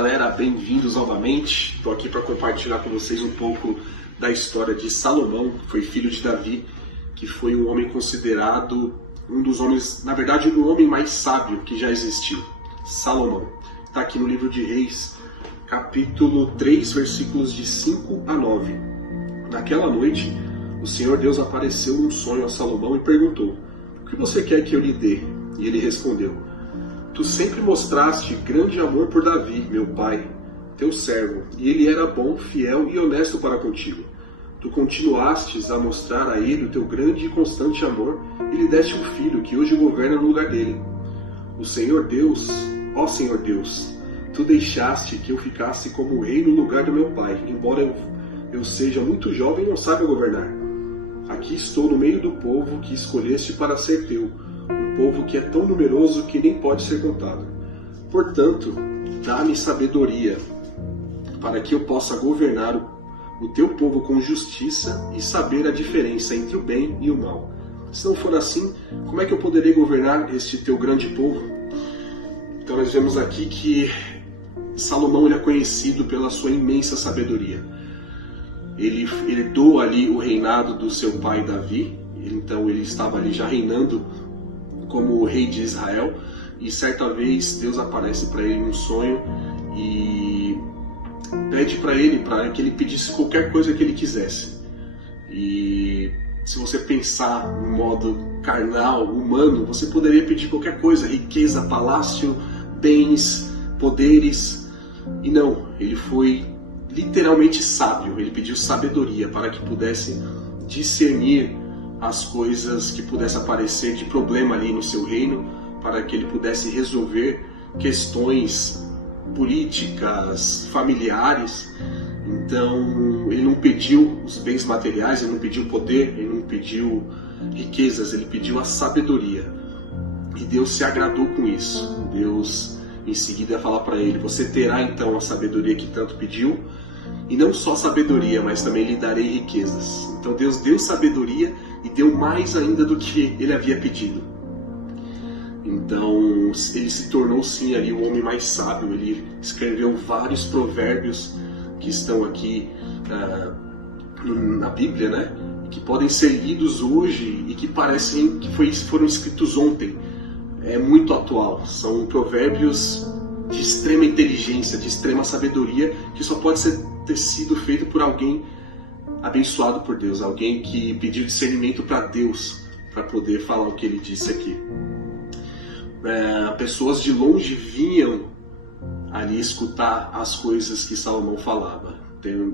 galera, bem-vindos novamente. Estou aqui para compartilhar com vocês um pouco da história de Salomão, que foi filho de Davi, que foi um homem considerado um dos homens, na verdade, o homem mais sábio que já existiu. Salomão. Está aqui no livro de Reis, capítulo 3, versículos de 5 a 9. Naquela noite, o Senhor Deus apareceu num sonho a Salomão e perguntou: "O que você quer que eu lhe dê?" E ele respondeu: "Tu sempre mostraste grande amor por Davi, meu pai, teu servo, e ele era bom, fiel e honesto para contigo. Tu continuastes a mostrar a ele o teu grande e constante amor, e lhe deste um filho que hoje governa no lugar dele. O Senhor Deus, ó Senhor Deus, tu deixaste que eu ficasse como rei no lugar do meu pai, embora eu seja muito jovem e não saiba governar. Aqui estou no meio do povo que escolheste para ser teu, um povo que é tão numeroso que nem pode ser contado. Portanto, dá-me sabedoria, para que eu possa governar o teu povo com justiça e saber a diferença entre o bem e o mal. Se não for assim, como é que eu poderei governar este teu grande povo?" Então nós vemos aqui que Salomão ele é conhecido pela sua imensa sabedoria. Ele herdou ali o reinado do seu pai Davi, então ele estava ali já reinando como o rei de Israel, e certa vez Deus aparece para ele num sonho e pede para que ele pedisse qualquer coisa que ele quisesse. E se você pensar no modo carnal, humano, você poderia pedir qualquer coisa: riqueza, palácio, bens, poderes. E não, ele foi literalmente sábio. Ele pediu sabedoria para que pudesse discernir as coisas que pudesse aparecer de problema ali no seu reino, para que ele pudesse resolver questões políticas, familiares. Então ele não pediu os bens materiais, ele não pediu poder, ele não pediu riquezas, ele pediu a sabedoria. E Deus se agradou com isso. Deus em seguida ia falar para ele: "Você terá então a sabedoria que tanto pediu, e não só sabedoria, mas também lhe darei riquezas." Então Deus deu sabedoria e deu mais ainda do que ele havia pedido. Então ele se tornou sim ali o homem mais sábio. Ele escreveu vários provérbios que estão aqui na Bíblia, né? Que podem ser lidos hoje e que parecem que foram escritos ontem. É muito atual. São provérbios de extrema inteligência, de extrema sabedoria, que só pode ter sido feito por alguém abençoado por Deus, alguém que pediu discernimento para Deus para poder falar o que ele disse aqui. Pessoas de longe vinham ali escutar as coisas que Salomão falava.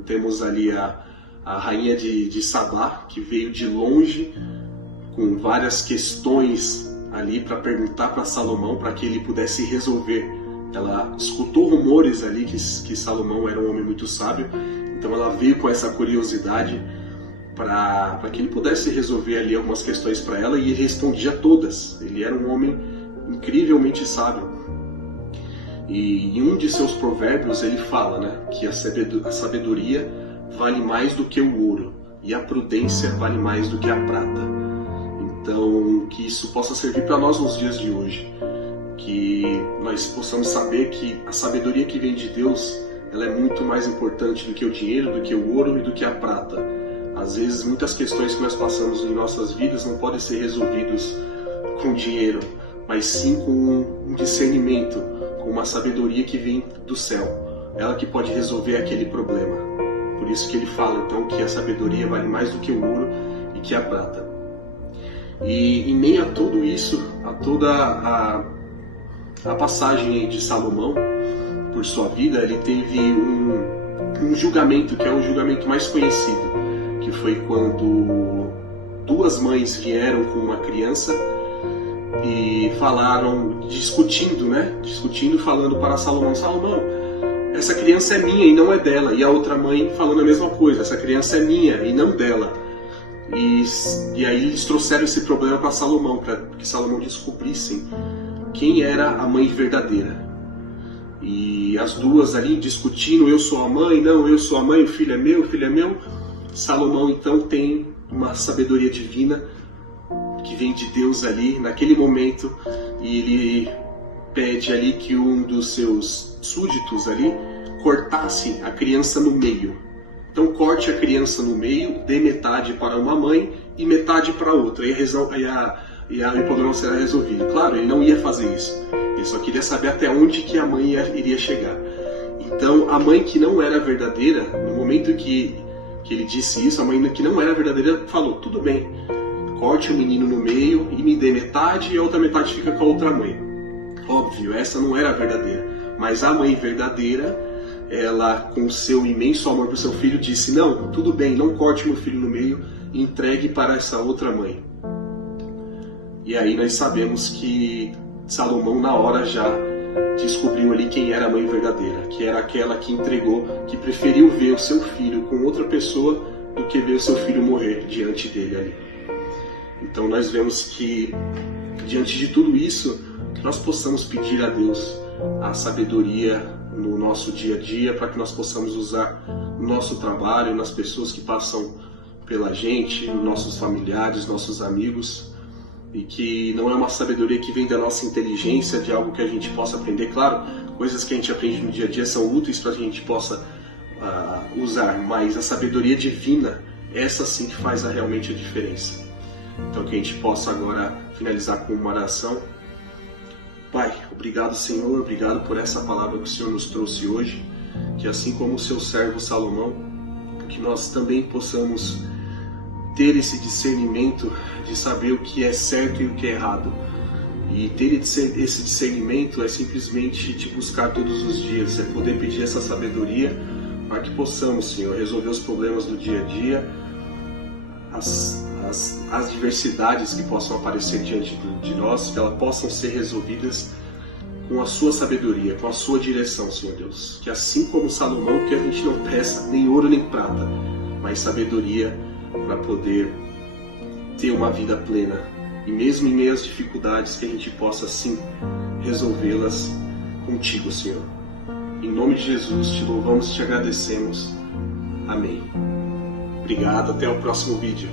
Temos ali a rainha de Sabá, que veio de longe com várias questões ali para perguntar para Salomão, para que ele pudesse resolver. Ela escutou rumores ali que Salomão era um homem muito sábio, então ela veio com essa curiosidade para que ele pudesse resolver ali algumas questões para ela, e ele respondia todas. Ele era um homem incrivelmente sábio. E em um de seus provérbios ele fala, né, que a sabedoria vale mais do que o ouro, e a prudência vale mais do que a prata. Então que isso possa servir para nós nos dias de hoje, que nós possamos saber que a sabedoria que vem de Deus, ela é muito mais importante do que o dinheiro, do que o ouro e do que a prata. Às vezes muitas questões que nós passamos em nossas vidas não podem ser resolvidas com dinheiro, mas sim com um discernimento, com uma sabedoria que vem do céu. Ela que pode resolver aquele problema. Por isso que ele fala então que a sabedoria vale mais do que o ouro e que a prata. E em meio a tudo isso, a toda a passagem de Salomão por sua vida, ele teve um julgamento, que é o julgamento mais conhecido, que foi quando duas mães vieram com uma criança e falaram, discutindo, falando para Salomão: "Salomão, essa criança é minha e não é dela." E a outra mãe falando a mesma coisa: "Essa criança é minha e não dela." E aí eles trouxeram esse problema para Salomão, para que Salomão descobrissem quem era a mãe verdadeira. E as duas ali discutindo: "Eu sou a mãe, não, eu sou a mãe, o filho é meu, o filho é meu." Salomão então tem uma sabedoria divina que vem de Deus ali naquele momento, e ele pede ali que um dos seus súditos ali cortasse a criança no meio. Então corte a criança no meio, dê metade para uma mãe e metade para outra, e o problema será resolvido. Claro, ele não ia fazer isso, ele só queria saber até onde que a mãe iria chegar. Então a mãe que não era verdadeira, no momento que ele disse isso, a mãe que não era verdadeira falou: tudo bem, corte o menino no meio e me dê metade e a outra metade fica com a outra mãe. Óbvio, essa não era a verdadeira, mas a mãe verdadeira, ela com seu imenso amor para o seu filho disse: não, tudo bem, não corte meu filho no meio, entregue para essa outra mãe. E aí nós sabemos que Salomão na hora já descobriu ali quem era a mãe verdadeira, que era aquela que entregou, que preferiu ver o seu filho com outra pessoa do que ver o seu filho morrer diante dele ali. Então nós vemos que diante de tudo isso, que nós possamos pedir a Deus a sabedoria no nosso dia a dia, para que nós possamos usar no nosso trabalho, nas pessoas que passam pela gente, nos nossos familiares, nossos amigos, e que não é uma sabedoria que vem da nossa inteligência, de algo que a gente possa aprender. Claro, coisas que a gente aprende no dia a dia são úteis para que a gente possa usar, mas a sabedoria divina, essa sim que faz realmente a diferença. Então que a gente possa agora finalizar com uma oração. Pai, obrigado, Senhor, obrigado por essa palavra que o Senhor nos trouxe hoje, que assim como o seu servo Salomão, que nós também possamos ter esse discernimento de saber o que é certo e o que é errado. E ter esse discernimento é simplesmente te buscar todos os dias, é poder pedir essa sabedoria para que possamos, Senhor, resolver os problemas do dia a dia, as diversidades que possam aparecer diante de nós, que elas possam ser resolvidas com a sua sabedoria, com a sua direção, Senhor Deus. Que assim como Salomão, que a gente não peça nem ouro nem prata, mas sabedoria para poder ter uma vida plena. E mesmo em meio às dificuldades, que a gente possa sim resolvê-las contigo, Senhor. Em nome de Jesus, te louvamos e te agradecemos. Amém. Obrigado, até o próximo vídeo.